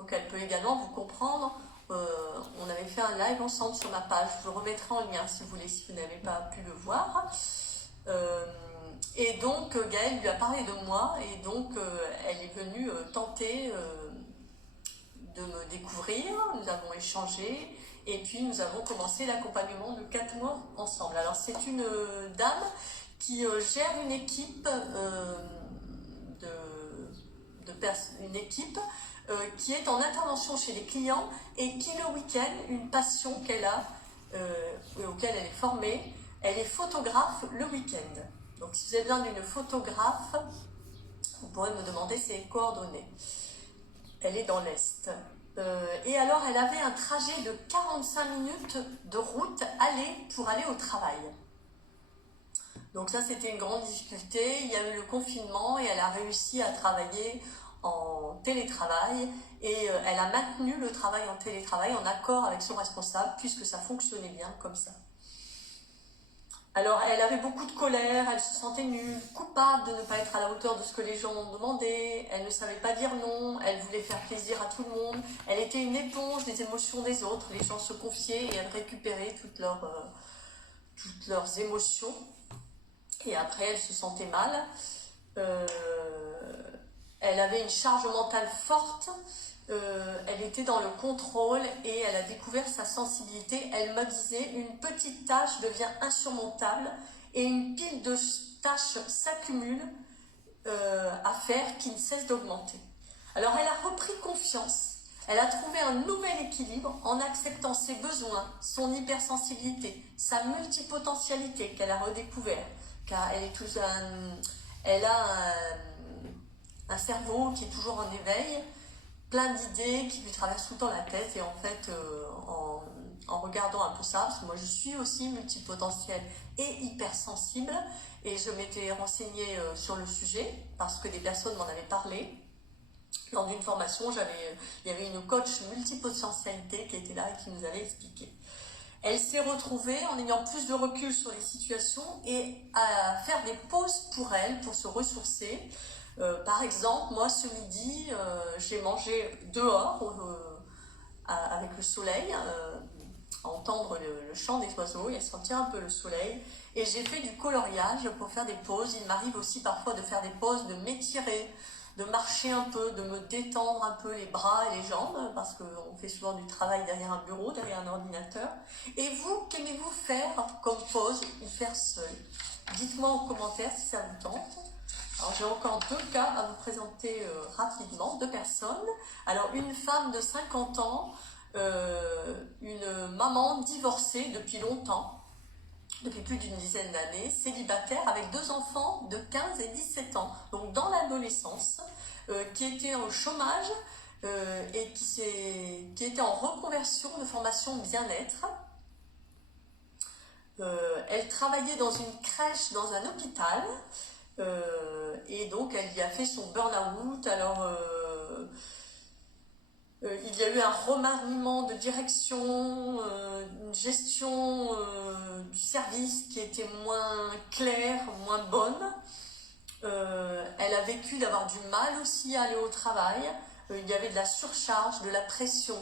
Donc elle peut également vous comprendre. On avait fait un live ensemble sur ma page, je vous le remettrai en lien si vous voulez, si vous n'avez pas pu le voir. Et donc Gaëlle lui a parlé de moi, et donc elle est venue tenter de me découvrir. Nous avons échangé, et puis nous avons commencé l'accompagnement de 4 mois ensemble. Alors c'est une dame qui gère une équipe une équipe qui est en intervention chez les clients, et qui le week-end, une passion qu'elle a, auquel elle est formée, elle est photographe le week-end. Donc si vous avez besoin d'une photographe, vous pourrez me demander ses coordonnées. Elle est dans l'Est. Et alors elle avait un trajet de 45 minutes de route pour aller au travail. Donc ça, c'était une grande difficulté. Il y a eu le confinement et elle a réussi à travailler en télétravail, et elle a maintenu le travail en télétravail en accord avec son responsable, puisque ça fonctionnait bien comme ça. Alors elle avait beaucoup de colère, elle se sentait nulle, coupable de ne pas être à la hauteur de ce que les gens demandaient, elle ne savait pas dire non, elle voulait faire plaisir à tout le monde, elle était une éponge des émotions des autres, les gens se confiaient et elle récupérait toutes leurs émotions. Et après, elle se sentait mal. Elle avait une charge mentale forte. Elle était dans le contrôle, et elle a découvert sa sensibilité. Elle me disait, une petite tâche devient insurmontable et une pile de tâches s'accumule à faire qui ne cesse d'augmenter. Alors elle a repris confiance. Elle a trouvé un nouvel équilibre en acceptant ses besoins, son hypersensibilité, sa multipotentialité qu'elle a redécouvert. Car elle a un cerveau qui est toujours en éveil, plein d'idées qui lui traversent tout le temps la tête. Et en fait, en regardant un peu ça, parce que moi je suis aussi multipotentielle et hypersensible, et je m'étais renseignée sur le sujet parce que des personnes m'en avaient parlé. Lors d'une formation, il y avait une coach multipotentialité qui était là et qui nous avait expliqué. Elle s'est retrouvée en ayant plus de recul sur les situations et à faire des pauses pour elle, pour se ressourcer. Par exemple, moi ce midi, j'ai mangé dehors avec le soleil, à entendre le chant des oiseaux et à sentir un peu le soleil. Et j'ai fait du coloriage pour faire des pauses. Il m'arrive aussi parfois de faire des pauses, de m'étirer, de marcher un peu, de me détendre un peu les bras et les jambes, parce qu'on fait souvent du travail derrière un bureau, derrière un ordinateur. Et vous, qu'aimez-vous faire comme pause ou faire seul? Dites-moi en commentaire si ça vous tente. Alors j'ai encore 2 cas à vous présenter rapidement, 2 personnes. Alors une femme de 50 ans, une maman divorcée depuis longtemps, depuis plus d'une dizaine d'années, célibataire, avec 2 enfants de 15 et 17 ans, donc dans l'adolescence, qui était au chômage et qui était en reconversion de formation bien-être. Elle travaillait dans une crèche, dans un hôpital, et donc elle y a fait son burn-out. Alors il y a eu un remaniement de direction, une gestion du service qui était moins claire, moins bonne. Elle a vécu d'avoir du mal aussi à aller au travail. Il y avait de la surcharge, de la pression,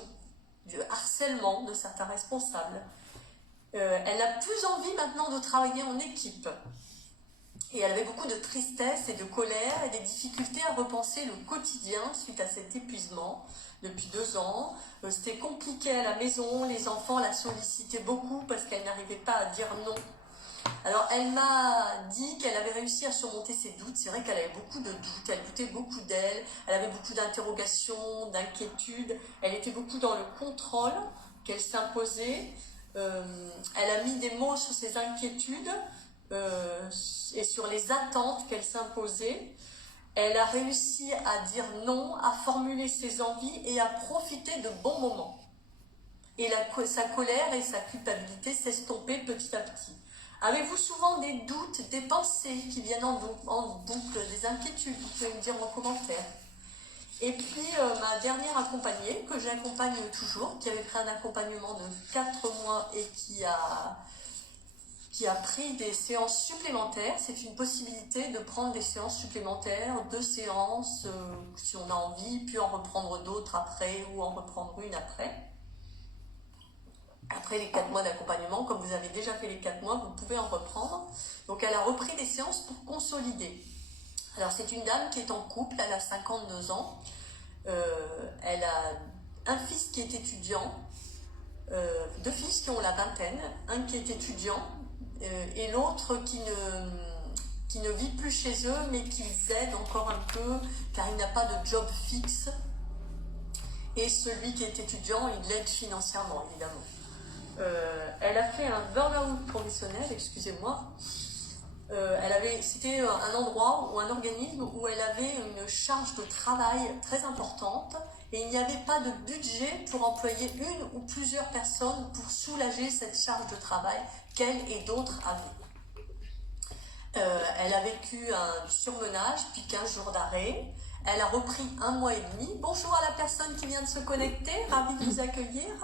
du harcèlement de certains responsables. Elle n'a plus envie maintenant de travailler en équipe. Et elle avait beaucoup de tristesse et de colère et des difficultés à repenser le quotidien suite à cet épuisement depuis 2 ans. C'était compliqué à la maison, les enfants la sollicitaient beaucoup parce qu'elle n'arrivait pas à dire non. Alors elle m'a dit qu'elle avait réussi à surmonter ses doutes. C'est vrai qu'elle avait beaucoup de doutes, elle doutait beaucoup d'elle, elle avait beaucoup d'interrogations, d'inquiétudes, elle était beaucoup dans le contrôle qu'elle s'imposait. Elle a mis des mots sur ses inquiétudes et sur les attentes qu'elle s'imposait. Elle a réussi à dire non, à formuler ses envies et à profiter de bons moments. Et sa colère et sa culpabilité s'estompaient petit à petit. Avez-vous souvent des doutes, des pensées qui viennent en boucle, des inquiétudes? Vous pouvez me dire en commentaire. Et puis ma dernière accompagnée, que j'accompagne toujours, qui avait pris un accompagnement de 4 mois et qui qui a pris des séances supplémentaires. C'est une possibilité de prendre des séances supplémentaires, 2 séances si on a envie, puis en reprendre d'autres après ou en reprendre une après. Après les 4 mois d'accompagnement, comme vous avez déjà fait les 4 mois, vous pouvez en reprendre. Donc elle a repris des séances pour consolider. Alors c'est une dame qui est en couple, elle a 52 ans. Elle a un fils qui est étudiant, 2 fils qui ont la vingtaine, un qui est étudiant et l'autre qui ne vit plus chez eux mais qui les aide encore un peu car il n'a pas de job fixe. Et celui qui est étudiant, il l'aide financièrement évidemment. Elle a fait un burn-out professionnel, excusez-moi. C'était un endroit ou un organisme où elle avait une charge de travail très importante et il n'y avait pas de budget pour employer une ou plusieurs personnes pour soulager cette charge de travail qu'elle et d'autres avaient. Elle a vécu un surmenage puis 15 jours d'arrêt. Elle a repris 1 mois et demi. Bonjour à la personne qui vient de se connecter, ravie de vous accueillir.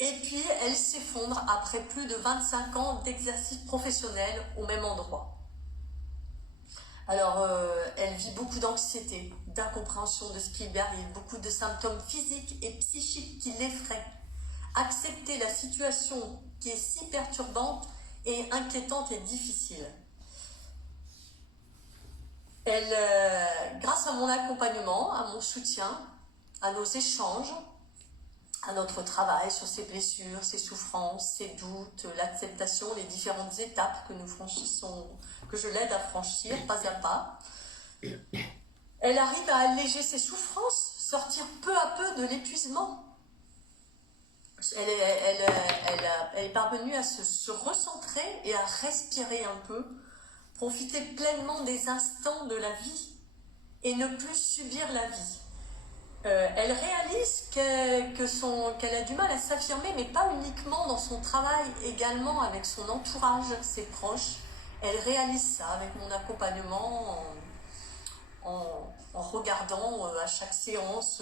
Et puis, elle s'effondre après plus de 25 ans d'exercice professionnel au même endroit. Alors, elle vit beaucoup d'anxiété, d'incompréhension de ce qui lui arrive, beaucoup de symptômes physiques et psychiques qui l'effraient. Accepter la situation qui est si perturbante et inquiétante et difficile. Grâce à mon accompagnement, à mon soutien, à nos échanges, à notre travail sur ses blessures, ses souffrances, ses doutes, l'acceptation, les différentes étapes que nous franchissons, que je l'aide à franchir pas à pas. Elle arrive à alléger ses souffrances, sortir peu à peu de l'épuisement. Elle est parvenue à se recentrer et à respirer un peu, profiter pleinement des instants de la vie et ne plus subir la vie. Elle réalise qu'elle a du mal à s'affirmer, mais pas uniquement dans son travail, également avec son entourage, ses proches. Elle réalise ça avec mon accompagnement en regardant à chaque séance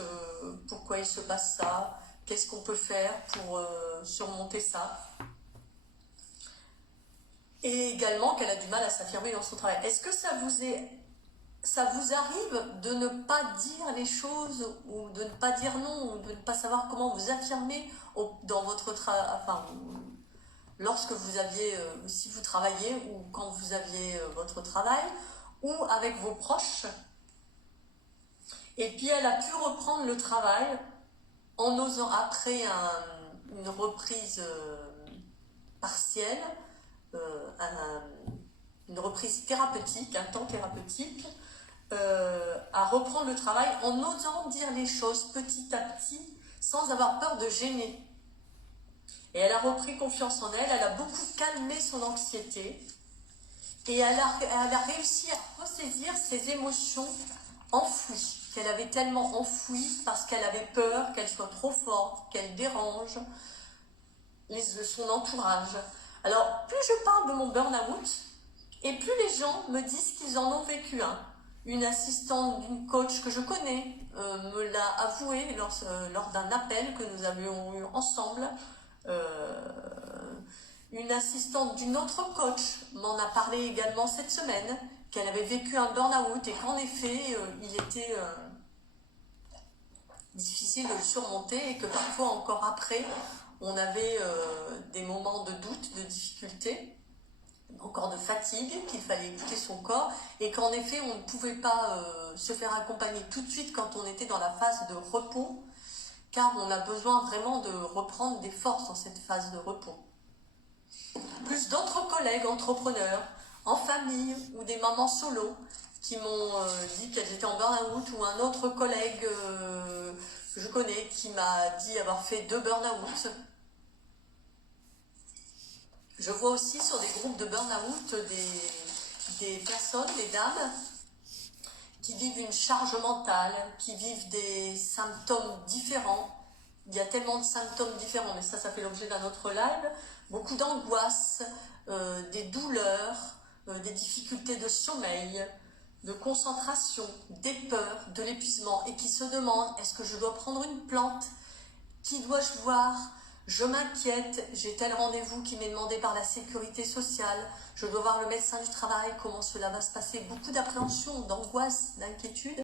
pourquoi il se passe ça, qu'est-ce qu'on peut faire pour surmonter ça. Et également qu'elle a du mal à s'affirmer dans son travail. Est-ce que ça vous arrive de ne pas dire les choses ou de ne pas dire non, ou de ne pas savoir comment vous affirmer dans votre travail, enfin, lorsque vous aviez, si vous travaillez ou quand vous aviez votre travail, ou avec vos proches. Et puis elle a pu reprendre le travail en osant, après une reprise partielle, une reprise thérapeutique, un temps thérapeutique, à reprendre le travail en osant dire les choses petit à petit sans avoir peur de gêner. Et elle a repris confiance en elle, elle a beaucoup calmé son anxiété et elle a réussi à ressaisir ses émotions enfouies, qu'elle avait tellement enfouies parce qu'elle avait peur qu'elles soient trop fortes, qu'elles dérangent son entourage. Alors, plus je parle de mon burn-out, et plus les gens me disent qu'ils en ont vécu un. Une assistante d'une coach que je connais me l'a avoué lors d'un appel que nous avions eu ensemble. Une assistante d'une autre coach m'en a parlé également cette semaine, qu'elle avait vécu un burn-out et qu'en effet, il était difficile de le surmonter et que parfois encore après, on avait des moments de doute, de difficulté, encore de fatigue, qu'il fallait écouter son corps et qu'en effet, on ne pouvait pas se faire accompagner tout de suite quand on était dans la phase de repos, car on a besoin vraiment de reprendre des forces dans cette phase de repos. Plus d'autres collègues entrepreneurs, en famille ou des mamans solo qui m'ont dit qu'elles étaient en burn-out, ou un autre collègue que je connais qui m'a dit avoir fait 2 burn-out. Je vois aussi sur des groupes de burn-out des personnes, des dames, qui vivent une charge mentale, qui vivent des symptômes différents. Il y a tellement de symptômes différents, mais ça fait l'objet d'un autre live. Beaucoup d'angoisse, des douleurs, des difficultés de sommeil, de concentration, des peurs, de l'épuisement, et qui se demandent, est-ce que je dois prendre une plante? Qui dois-je voir? je m'inquiète, j'ai tel rendez-vous qui m'est demandé par la sécurité sociale, je dois voir le médecin du travail, comment cela va se passer, beaucoup d'appréhension, d'angoisse, d'inquiétude.